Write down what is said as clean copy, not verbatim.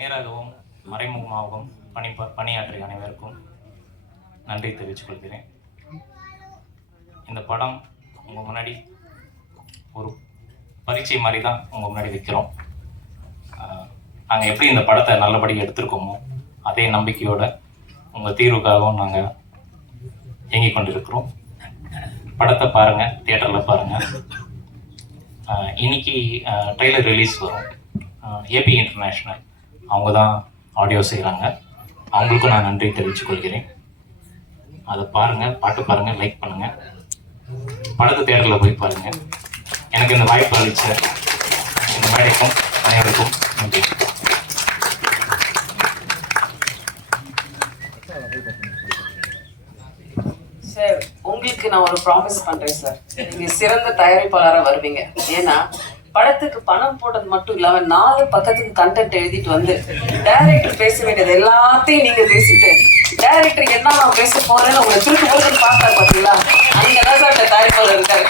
நேராகவும் மறைமுகமாகவும் பணியாற்றிய அனைவருக்கும் நன்றி தெரிவித்துக் கொள்கிறேன். இந்த படம் உங்கள் முன்னாடி ஒரு பரீட்சை மாதிரி தான் உங்கள் முன்னாடி வைக்கிறோம். நாங்கள் எப்படி இந்த படத்தை நல்லபடி எடுத்திருக்கோமோ அதே நம்பிக்கையோட உங்கள் தீர்வுக்காகவும் நாங்கள் இயங்கிக் கொண்டிருக்கிறோம். படத்தை பாருங்கள், தியேட்டரில் பாருங்கள். இன்னைக்கு ட்ரெய்லர் ரிலீஸ் வரும். ஏபி இன்டர்நேஷ்னல் அவங்க தான் ஆடியோ செய்கிறாங்க. அவங்களுக்கும் நான் நன்றி தெரிவித்துக் கொள்கிறேன். அதை பாருங்கள், பாட்டு பாருங்கள், லைக் பண்ணுங்கள், படத்தை தியேட்டரில் போய் பாருங்கள். எனக்கு இந்த வாய்ப்பு அளித்த இந்த மேடைக்கும் அனைவருக்கும் நன்றி. சார், உங்களுக்கு நான் ஒரு ப்ராமிஸ் பண்றேன் சார், நீங்க சிறந்த தயாரிப்பாளராக வருவீங்க. ஏன்னா படத்துக்கு பணம் போட்டது மட்டும் இல்லாம 4 பக்கத்துக்கு கண்டென்ட் எழுதிட்டு வந்து டைரக்டர் பேச வேண்டியது எல்லாத்தையும் நீங்க பேசிட்டு டைரக்டர் என்ன நான் பேச போறேன்னு உங்களை திருப்பி போட்டு பார்த்தாரு பார்த்தீங்களா, அங்கதான் சார் தயாரிப்பாளர் இருக்காரு.